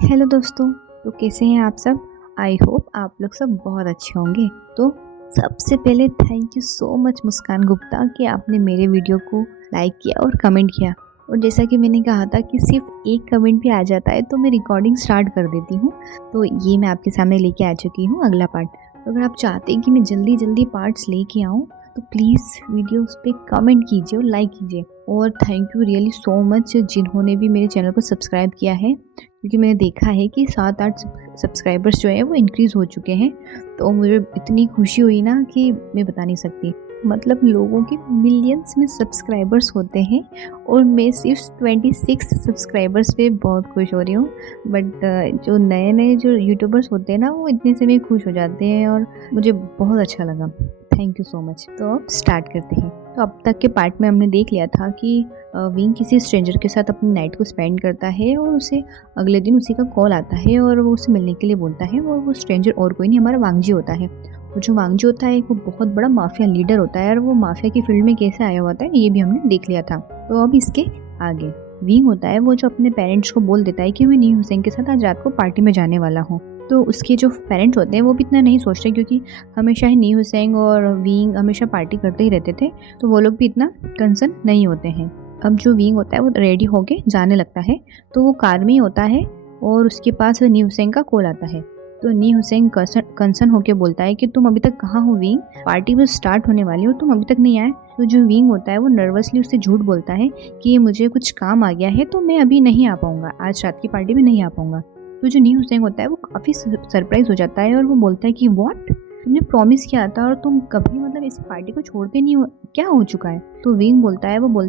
Hello दोस्तों। तो कैसे हैं आप सब। आई होप आप लोग सब बहुत अच्छे होंगे। तो सबसे पहले थैंक यू सो मच मुस्कान गुप्ता कि आपने मेरे वीडियो को लाइक किया और कमेंट किया। और जैसा कि मैंने कहा था कि सिर्फ एक कमेंट भी आ जाता है तो मैं रिकॉर्डिंग स्टार्ट कर देती हूँ। तो ये मैं आपके सामने लेके आ चुकी हूँ अगला पार्ट। तो अगर आप चाहते हैं कि मैं जल्दी जल्दी पार्ट्स लेके आऊँ तो प्लीज़ वीडियोस पे कमेंट कीजिए और लाइक कीजिए। और thank you really so much जिन्होंने भी मेरे चैनल को सब्सक्राइब किया है, क्योंकि मैंने देखा है कि 7-8 सब्सक्राइबर्स जो है वो इंक्रीज़ हो चुके हैं। तो मुझे इतनी खुशी हुई ना कि मैं बता नहीं सकती। मतलब लोगों के मिलियंस में सब्सक्राइबर्स होते हैं और मैं सिर्फ 26 सब्सक्राइबर्स पे बहुत खुश हो रही हूँ। बट जो नए नए जो यूट्यूबर्स होते हैं ना वो इतने से में खुश हो जाते हैं और मुझे बहुत अच्छा लगा। Thank you so much. तो अब स्टार्ट करते हैं। तो अब तक के पार्ट में हमने देख लिया था कि विंग किसी स्ट्रेंजर के साथ अपनी नाइट को स्पेंड करता है और उसे अगले दिन उसी का कॉल आता है और वो उसे मिलने के लिए बोलता है। और वो स्ट्रेंजर और कोई नहीं, हमारा वांगजी होता है। और जो वांगजी होता है वो बहुत बड़ा माफिया लीडर होता है और वो माफिया की फील्ड में कैसे आया हुआ था ये भी हमने देख लिया था। तो अब इसके आगे विंग होता है वो जो अपने पेरेंट्स को बोल देता है कि मैं नी हुसैन के साथ आज रात को पार्टी में जाने वाला हूँ। तो उसके जो पेरेंट्स होते हैं वो भी इतना नहीं सोचते, क्योंकि हमेशा ही नी हुसैन और विंग हमेशा पार्टी करते ही रहते थे, तो वो लोग भी इतना कंसर्न नहीं होते हैं। अब जो विंग होता है वो रेडी होके जाने लगता है। तो वो कार में ही होता है और उसके पास नी हुसैन का कॉल आता है। तो नी हुसैन कंसर्न होके बोलता है कि तुम अभी तक कहाँ हो विंग, पार्टी भी स्टार्ट होने वाली हो, तुम अभी तक नहीं आए। तो जो विंग होता है वो नर्वसली उससे झूठ बोलता है कि मुझे कुछ काम आ गया है तो मैं अभी नहीं आ पाऊंगा, आज रात की पार्टी में नहीं आ पाऊंगा। तो जो नी हुसैन होता है वो काफ़ी सरप्राइज हो जाता है और वो बोलता है कि व्हाट, तुमने प्रॉमिस किया था और तुम कभी मतलब इस पार्टी को छोड़ते नहीं हो, क्या हो चुका है। तो विंग बोलता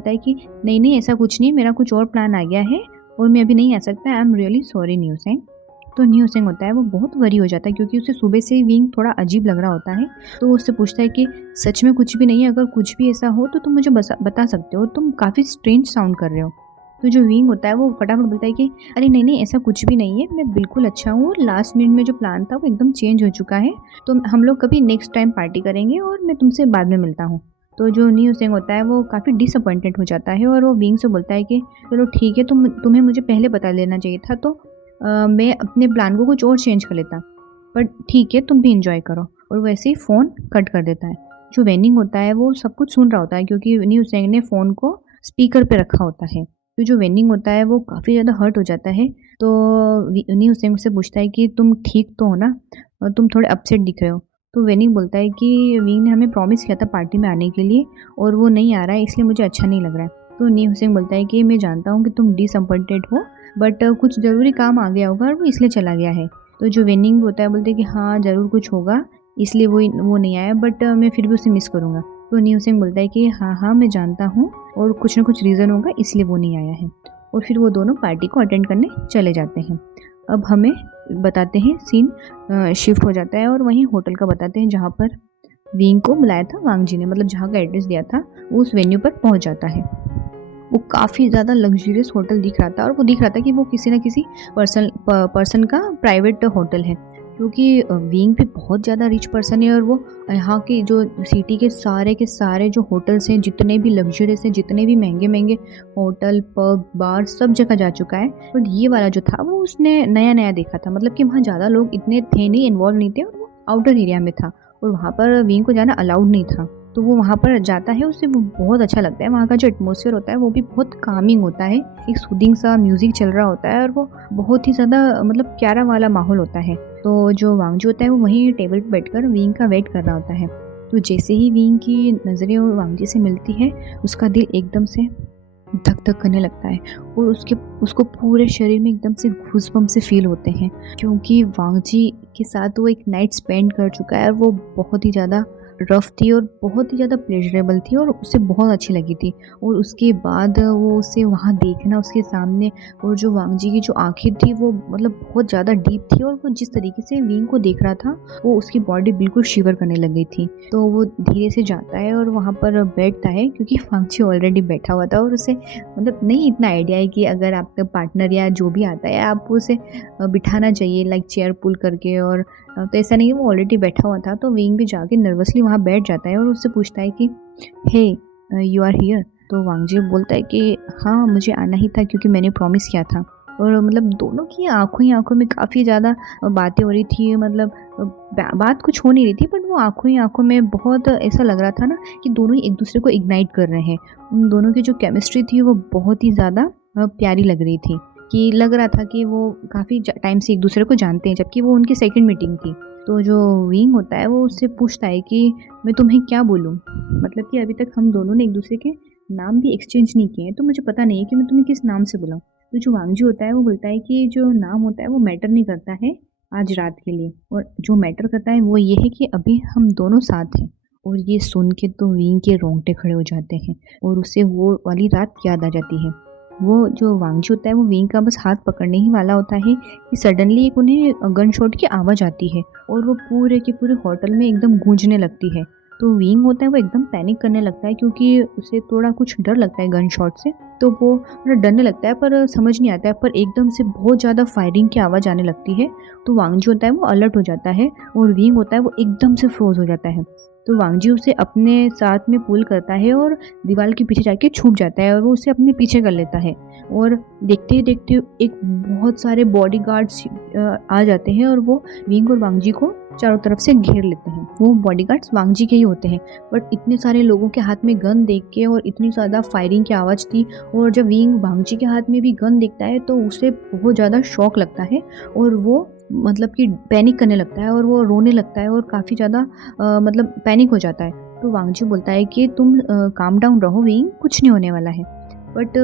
है कि नहीं नहीं ऐसा कुछ नहीं, मेरा कुछ और प्लान आ गया है और मैं अभी नहीं आ सकता, आई एम रियली सॉरी नी हुसैन। तो नी हुसैन होता है वो बहुत वरी हो जाता है, क्योंकि उसे सुबह से ही विंग थोड़ा अजीब लग रहा होता है। तो वो उससे पूछता है कि सच में कुछ भी नहीं है, अगर कुछ भी ऐसा हो तो तुम मुझे बता सकते हो, तुम काफ़ी स्ट्रेंज साउंड कर रहे हो। तो जो विंग होता है वो फटाफट बोलता है कि अरे नहीं नहीं ऐसा कुछ भी नहीं है, मैं बिल्कुल अच्छा हूँ और लास्ट मिनट में जो प्लान था वो एकदम चेंज हो चुका है। तो हम लोग कभी नेक्स्ट टाइम पार्टी करेंगे और मैं तुमसे बाद में मिलता हूँ। तो जो नी हुसैन होता है वो काफ़ी डिसअपॉइंटेड हो जाता है और वो विंग से बोलता है कि चलो ठीक है, तुम्हें मुझे पहले बता लेना चाहिए था, तो मैं अपने प्लान को कुछ और चेंज कर लेता, बट ठीक है तुम भी इंजॉय करो। और वैसे ही फ़ोन कट कर देता है। जो वेनिंग होता है वो सब कुछ सुन रहा होता है, क्योंकि नी हुसैन ने फ़ोन को स्पीकर पे रखा होता है। तो जो वेनिंग होता है वो काफ़ी ज़्यादा हर्ट हो जाता है। तो नी हुसैन से पूछता है कि तुम ठीक तो हो ना, और तुम थोड़े अपसेट दिख रहे हो। तो वेनिंग बोलता है कि विंग ने हमें प्रॉमिस किया था पार्टी में आने के लिए और वो नहीं आ रहा है, इसलिए मुझे अच्छा नहीं लग रहा है। तो नी हुसैन बोलता है कि मैं जानता हूँ कि तुम डिसअपॉइंटेड हो, बट कुछ ज़रूरी काम आ गया होगा और वो इसलिए चला गया है। तो जो वेनिंग होता है बोलते हैं कि हाँ ज़रूर कुछ होगा, इसलिए वो नहीं आया, बट मैं फिर भी उसे मिस करूँगा। तो नी हुसैन बोलता है कि हाँ हाँ मैं जानता हूँ और कुछ ना कुछ रीज़न होगा इसलिए वो नहीं आया है। और फिर वो दोनों पार्टी को अटेंड करने चले जाते हैं। अब हमें बताते हैं सीन शिफ्ट हो जाता है और वहीं होटल का बताते हैं जहाँ पर विंग को बुलाया था वांगजी ने, मतलब जहाँ का एड्रेस दिया था वो उस वेन्यू पर पहुँच जाता है। वो काफ़ी ज़्यादा लग्जरियस होटल दिख रहा था और वो दिख रहा था कि वो किसी न किसी पर्सन का प्राइवेट होटल है, क्योंकि विंग भी बहुत ज़्यादा रिच पर्सन है और वो यहाँ की जो सिटी के सारे जो होटल्स हैं, जितने भी लग्जरियस हैं, जितने भी महंगे महंगे होटल पब बार सब जगह जा चुका है। बट ये वाला जो था वो उसने नया नया देखा था, मतलब कि वहाँ ज़्यादा लोग इतने थे नहीं, इन्वॉल्व नहीं थे और वो आउटर एरिया में था और वहाँ पर विंग को जाना अलाउड नहीं था। तो वो वहाँ पर जाता है, उसे वो बहुत अच्छा लगता है। वहाँ का जो एटमॉस्फेयर होता है वो भी बहुत कामिंग होता है, एक सूदिंग सा म्यूज़िक चल रहा होता है और वो बहुत ही ज़्यादा मतलब प्यारा वाला माहौल होता है। तो जो वांगजी होता है वो वहीं टेबल पर बैठकर विंग का वेट कर रहा होता है। तो जैसे ही विंग की नज़रें वांगजी से मिलती है उसका दिल एकदम से धक धक करने लगता है और उसको पूरे शरीर में एकदम से गूज़बम्प से फील होते हैं, क्योंकि वांगजी के साथ वो एक नाइट स्पेंड कर चुका है और वो बहुत ही ज़्यादा रफ़ थी और बहुत ही ज़्यादा प्लेजरेबल थी और उसे बहुत अच्छी लगी थी। और उसके बाद वो उसे वहाँ देखना उसके सामने, और जो वांगजी की जो आँखें थी वो मतलब बहुत ज़्यादा डीप थी और वो जिस तरीके से विंग को देख रहा था वो उसकी बॉडी बिल्कुल शिवर करने लग गई थी। तो वो धीरे से जाता है और वहाँ पर बैठता है, क्योंकि वांगजी ऑलरेडी बैठा हुआ था और उसे मतलब नहीं इतना आइडिया है कि अगर आपका पार्टनर या जो भी आता है आपको उसे बिठाना चाहिए लाइक चेयर पुल करके, और तो ऐसा नहीं है, वो ऑलरेडी बैठा हुआ था। तो विंग भी जाके नर्वसली वहाँ बैठ जाता है और उससे पूछता है कि हे यू आर हियर। तो वांगजी बोलता है कि हाँ मुझे आना ही था क्योंकि मैंने प्रॉमिस किया था। और मतलब दोनों की आँखों ही आँखों में काफ़ी ज़्यादा बातें हो रही थी। मतलब बात कुछ हो नहीं रही थी, बट वो आँखों ही आँखों में बहुत ऐसा लग रहा था ना कि दोनों ही एक दूसरे को इग्नाइट कर रहे हैं। उन दोनों की जो केमिस्ट्री थी वो बहुत ही ज़्यादा प्यारी लग रही थी, कि लग रहा था कि वो काफ़ी टाइम से एक दूसरे को जानते हैं, जबकि वो उनकी सेकंड मीटिंग थी। तो जो विंग होता है वो उससे पूछता है कि मैं तुम्हें क्या बोलूँ, मतलब कि अभी तक हम दोनों ने एक दूसरे के नाम भी एक्सचेंज नहीं किए हैं, तो मुझे पता नहीं है कि मैं तुम्हें किस नाम से बुलाऊँ। तो जो वांगजी होता है वो बोलता है कि जो नाम होता है वो मैटर नहीं करता है आज रात के लिए, और जो मैटर करता है वो ये है कि अभी हम दोनों साथ हैं। और ये सुन के तो विंग के रोंगटे खड़े हो जाते हैं और उसे वो वाली रात याद आ जाती है। वो जो वांगजी होता है वो विंग का बस हाथ पकड़ने ही वाला होता है कि सडनली एक उन्हें गन शॉट की आवाज़ आती है और वो पूरे के पूरे होटल में एकदम गूंजने लगती है। तो विंग होता है वो एकदम पैनिक करने लगता है, क्योंकि उसे थोड़ा कुछ डर लगता है गन शॉट से। तो वो थोड़ा डरने लगता है, पर समझ नहीं आता है, पर एकदम से बहुत ज़्यादा फायरिंग की आवाज़ आने लगती है। तो वांगजी होता है वो अलर्ट हो जाता है और विंग होता है वो एकदम से फ्रोज हो जाता है। तो वांगजी उसे अपने साथ में पुल करता है और दीवार के पीछे जाके छुप जाता है और वो उसे अपने पीछे कर लेता है। और देखते ही देखते एक बहुत सारे बॉडीगार्ड्स आ जाते हैं और वो विंग और वांगजी को चारों तरफ से घेर लेते हैं। वो बॉडीगार्ड्स वांगजी के ही होते हैं, बट इतने सारे लोगों के हाथ में गन देख के और इतनी ज़्यादा फायरिंग की आवाज़ थी, और जब विंग वांगजी के हाथ में भी गन देखता है तो उसे बहुत ज़्यादा शॉक लगता है और वो मतलब कि पैनिक करने लगता है और वो रोने लगता है और काफ़ी ज़्यादा मतलब पैनिक हो जाता है। तो वांगजी बोलता है कि तुम काम डाउन रहो विंग, कुछ नहीं होने वाला है। बट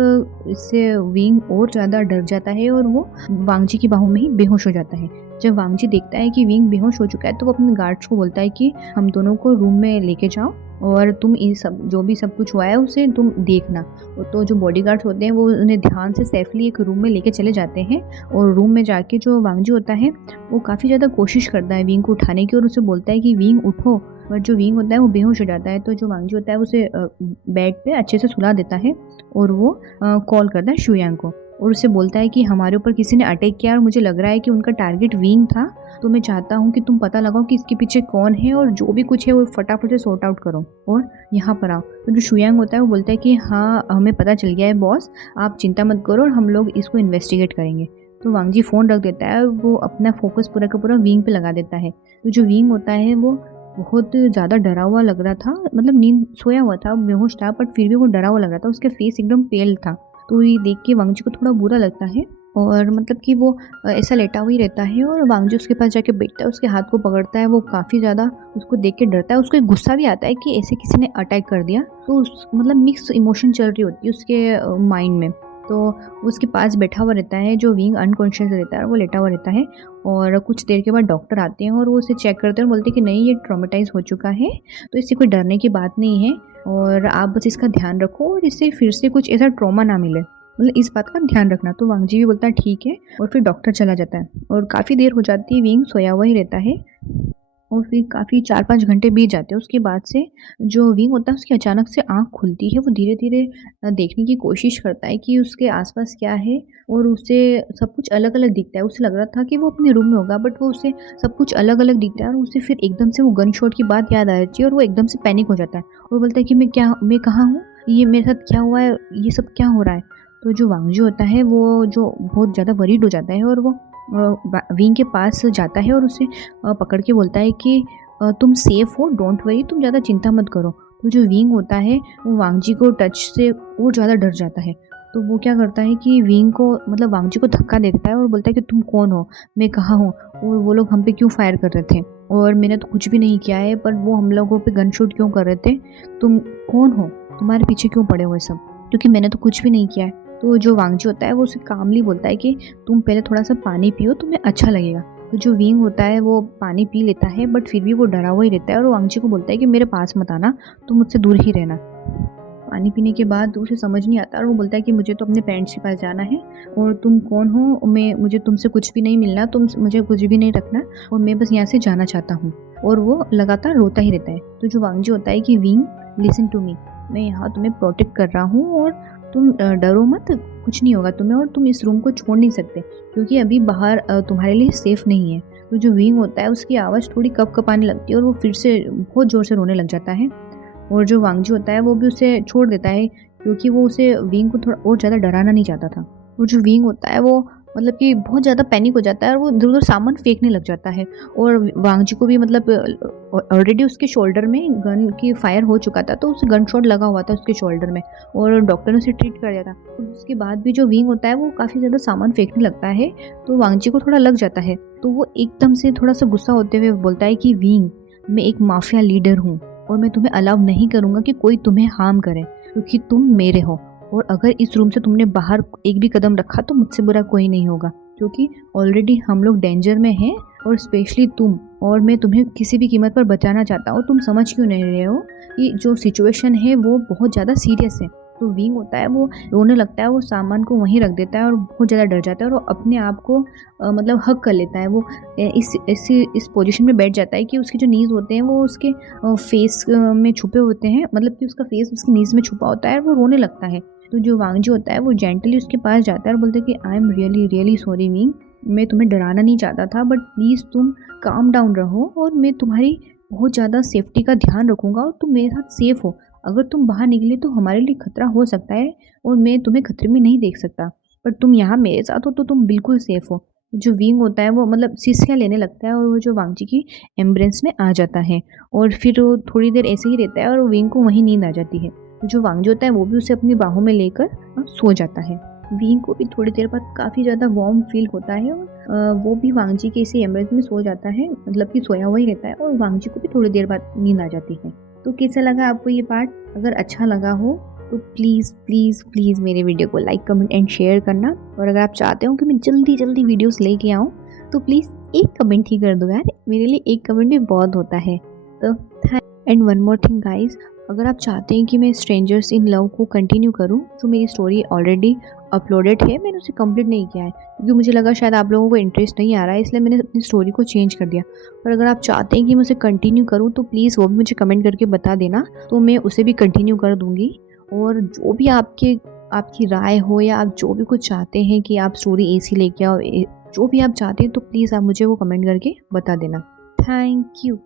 इससे विंग और ज़्यादा डर जाता है और वो वांगजी की बाहों में ही बेहोश हो जाता है। जब वांगजी देखता है कि विंग बेहोश हो चुका है तो वो अपने गार्ड्स को बोलता है कि हम दोनों को रूम में लेके जाओ और तुम ये सब जो भी सब कुछ हुआ है उसे तुम देखना। तो जो बॉडीगार्ड्स होते हैं वो उन्हें ध्यान से सेफली एक रूम में लेके चले जाते हैं, और रूम में जाके जो वांगजी होता है वो काफ़ी ज़्यादा कोशिश करता है विंग को उठाने की और उसे बोलता है कि विंग उठो, बट जो विंग होता है वो बेहोश हो जाता है। तो जो वांगजी होता है उसे बेड पे अच्छे से सुला देता है और वो कॉल करता है शुयांग को और उससे बोलता है कि हमारे ऊपर किसी ने अटैक किया और मुझे लग रहा है कि उनका टारगेट विंग था, तो मैं चाहता हूँ कि तुम पता लगाओ कि इसके पीछे कौन है और जो भी कुछ है वो फटाफट से सॉर्ट आउट करो और यहाँ पर आओ। तो जो शुयांग होता है वो बोलता है कि हाँ हमें पता चल गया है बॉस, आप चिंता मत करो और हम लोग इसको इन्वेस्टिगेट करेंगे। तो वांगजी फ़ोन रख देता है और वो अपना फोकस पूरा का पूरा विंग पे लगा देता है। तो जो विंग होता है वो बहुत ज़्यादा डरा हुआ लग रहा था, मतलब नींद सोया हुआ था, बेहोश था, बट फिर भी वो डरा हुआ लग रहा था, उसके फेस एकदम पेल था। तो ये देख के वांगजी को थोड़ा बुरा लगता है और मतलब कि वो ऐसा लेटा हुआ ही रहता है और वांगजी उसके पास जाके बैठता है, उसके हाथ को पकड़ता है। वो काफ़ी ज़्यादा उसको देख के डरता है, उसको एक गुस्सा भी आता है कि ऐसे किसी ने अटैक कर दिया। तो मतलब मिक्स इमोशन चल रही होती है उसके माइंड में। तो उसके पास बैठा हुआ रहता है, जो विंग अनकॉन्शियस रहता है वो लेटा हुआ रहता है। और कुछ देर के बाद डॉक्टर आते हैं और वो उसे चेक करते हैं और बोलते हैं कि नहीं ये ट्रॉमेटाइज हो चुका है, तो इससे कोई डरने की बात नहीं है और आप बस इसका ध्यान रखो और इससे फिर से कुछ ऐसा ट्रॉमा ना मिले, मतलब इस बात का ध्यान रखना। तो वांगजी भी बोलता है ठीक है और फिर डॉक्टर चला जाता है और काफ़ी देर हो जाती है, विंग सोया हुआ ही रहता है और फिर काफ़ी 4-5 घंटे बीत जाते हैं। उसके बाद से जो विंग होता है उसकी अचानक से आँख खुलती है, वो धीरे धीरे देखने की कोशिश करता है कि उसके आसपास क्या है और उसे सब कुछ अलग अलग दिखता है। उसे लग रहा था कि वो अपने रूम में होगा, बट वो उसे सब कुछ अलग अलग दिखता है और उसे फिर एकदम से वो गन शॉट की बात याद आ जाती है और वो एकदम से पैनिक हो जाता है और बोलता है कि मैं कहाँ हूँ, ये मेरे साथ क्या हुआ है, ये सब क्या हो रहा है। तो जो वांगजी होता है वो जो बहुत ज़्यादा वरीड हो जाता है और वो विंग के पास जाता है और उसे पकड़ के बोलता है कि तुम सेफ हो, डोंट वरी, तुम ज़्यादा चिंता मत करो। तो जो विंग होता है वो वांगजी को टच से और ज़्यादा डर जाता है। तो वो क्या करता है कि विंग को मतलब वांगजी को धक्का दे देता है और बोलता है कि तुम कौन हो, मैं कहाँ हूँ और वो लोग हम पे क्यों फायर कर रहे थे और मैंने तो कुछ भी नहीं किया है, पर वो हम लोगों पे गन शूट क्यों कर रहे थे, तुम कौन हो, तुम्हारे पीछे क्यों पड़े हुए सब, क्योंकि मैंने तो कुछ भी नहीं किया है। तो जो वांगजी होता है वो उसे कामली बोलता है कि तुम पहले थोड़ा सा पानी पियो, तुम्हें अच्छा लगेगा। तो जो विंग होता है वो पानी पी लेता है, बट फिर भी वो डरा हुआ ही रहता है और वांगजी को बोलता है कि मेरे पास मत आना, तुम मुझसे दूर ही रहना। पानी पीने के बाद उसे समझ नहीं आता और वो बोलता है कि मुझे तो अपने पेरेंट्स के पास जाना है और तुम कौन हो, मुझे तुमसे कुछ भी नहीं मिलना, तुम मुझे कुछ भी नहीं रखना और मैं बस यहाँ से जाना चाहता हूँ। और वो लगातार रोता ही रहता है। तो जो वांगजी होता है कि विंग लिसन टू मी, मैं यहाँ तुम्हें प्रोटेक्ट कर रहा हूँ और तुम डरो मत, कुछ नहीं होगा तुम्हें और तुम इस रूम को छोड़ नहीं सकते क्योंकि अभी बाहर तुम्हारे लिए सेफ नहीं है। तो जो विंग होता है उसकी आवाज़ थोड़ी कँपाने लगती है और वो फिर से बहुत ज़ोर से रोने लग जाता है और जो वांगजी होता है वो भी उसे छोड़ देता है क्योंकि वो उसे विंग को थोड़ा और ज़्यादा डराना नहीं चाहता था। और जो विंग होता है वो मतलब कि बहुत ज़्यादा पैनिक हो जाता है और वो इधर-उधर सामान फेंकने लग जाता है। और वांग जी को भी मतलब ऑलरेडी उसके शोल्डर में गन की फायर हो चुका था, तो उसे गन शॉट लगा हुआ था उसके शोल्डर में और डॉक्टर ने उसे ट्रीट कर दिया था। तो उसके बाद भी जो विंग होता है वो काफ़ी ज़्यादा सामान फेंकने लगता है, तो वांग जी को थोड़ा लग जाता है। तो वो एकदम से थोड़ा-सा गुस्सा होते हुए बोलता है कि विंग, मैं एक माफिया लीडर हूँ और मैं तुम्हें अलाउ नहीं करूँगा कि कोई तुम्हें हार्म करे, क्योंकि तुम मेरे हो और अगर इस रूम से तुमने बाहर एक भी कदम रखा तो मुझसे बुरा कोई नहीं होगा, क्योंकि ऑलरेडी हम लोग डेंजर में हैं और स्पेशली तुम, और मैं तुम्हें किसी भी कीमत पर बचाना चाहता हूँ। तुम समझ क्यों नहीं रहे हो कि जो सिचुएशन है वो बहुत ज़्यादा सीरियस है। तो विंग होता है वो रोने लगता है, वो सामान को वहीं रख देता है और बहुत ज़्यादा डर जाता है और अपने आप को मतलब हग कर लेता है। वो इस पोजीशन में बैठ जाता है कि उसके जो नीज़ होते हैं वो उसके फेस में छुपे होते हैं, मतलब कि उसका फेस उसकी नीज़ में छुपा होता है और वो रोने लगता है। तो जो वांग जी होता है वो जेंटली उसके पास जाता है और बोलता है कि I am really really sorry wing, मैं तुम्हें डराना नहीं चाहता था, बट प्लीज़ तुम काम डाउन रहो और मैं तुम्हारी बहुत ज़्यादा सेफ्टी का ध्यान रखूँगा और तुम मेरे साथ सेफ़ हो। अगर तुम बाहर निकले तो हमारे लिए खतरा हो सकता है और मैं तुम्हें खतरे में नहीं देख सकता, पर तुम यहाँ मेरे साथ हो तो तुम बिल्कुल सेफ़ हो। जो विंग होता है वो मतलब शीशियाँ लेने लगता है और वो जो वांग जी की एम्बुलेंस में आ जाता है और फिर वो थोड़ी देर ऐसे ही रहता है और विंग को वहीं नींद आ जाती है। जो वांग जी होता है वो भी उसे अपनी बाहों में लेकर सो जाता है। विंग को भी थोड़ी देर बाद काफ़ी ज़्यादा वार्म फील होता है और वो भी वांग जी के इसी एम्बुलेंस में सो जाता है, मतलब कि सोया हुआ ही रहता है और वांग जी को भी थोड़ी देर बाद नींद आ जाती है। तो कैसा लगा आपको ये पार्ट? अगर अच्छा लगा हो तो प्लीज़ प्लीज़ प्लीज़ मेरे वीडियो को लाइक कमेंट एंड शेयर करना, और अगर आप चाहते हो कि मैं जल्दी जल्दी वीडियोस लेके आऊँ तो प्लीज़ एक कमेंट ही कर दो यार, मेरे लिए एक कमेंट भी बहुत होता है। तो and one more thing guys, अगर आप चाहते हैं कि मैं स्ट्रेंजर्स इन लव को कंटिन्यू करूं, जो मेरी स्टोरी ऑलरेडी अपलोडेड है, मैंने उसे कंप्लीट नहीं किया है क्योंकि मुझे लगा शायद आप लोगों को इंटरेस्ट नहीं आ रहा है, इसलिए मैंने अपनी स्टोरी को चेंज कर दिया। पर अगर आप चाहते हैं कि मैं उसे कंटिन्यू करूं तो प्लीज़ वो भी मुझे कमेंट करके बता देना, तो मैं उसे भी कंटिन्यू कर दूँगी। और जो भी आपकी राय हो या आप जो भी कुछ चाहते हैं कि आप स्टोरी ऐसी लेके आओ, जो भी आप चाहते हैं तो प्लीज़ आप मुझे वो कमेंट करके बता देना। Thank you.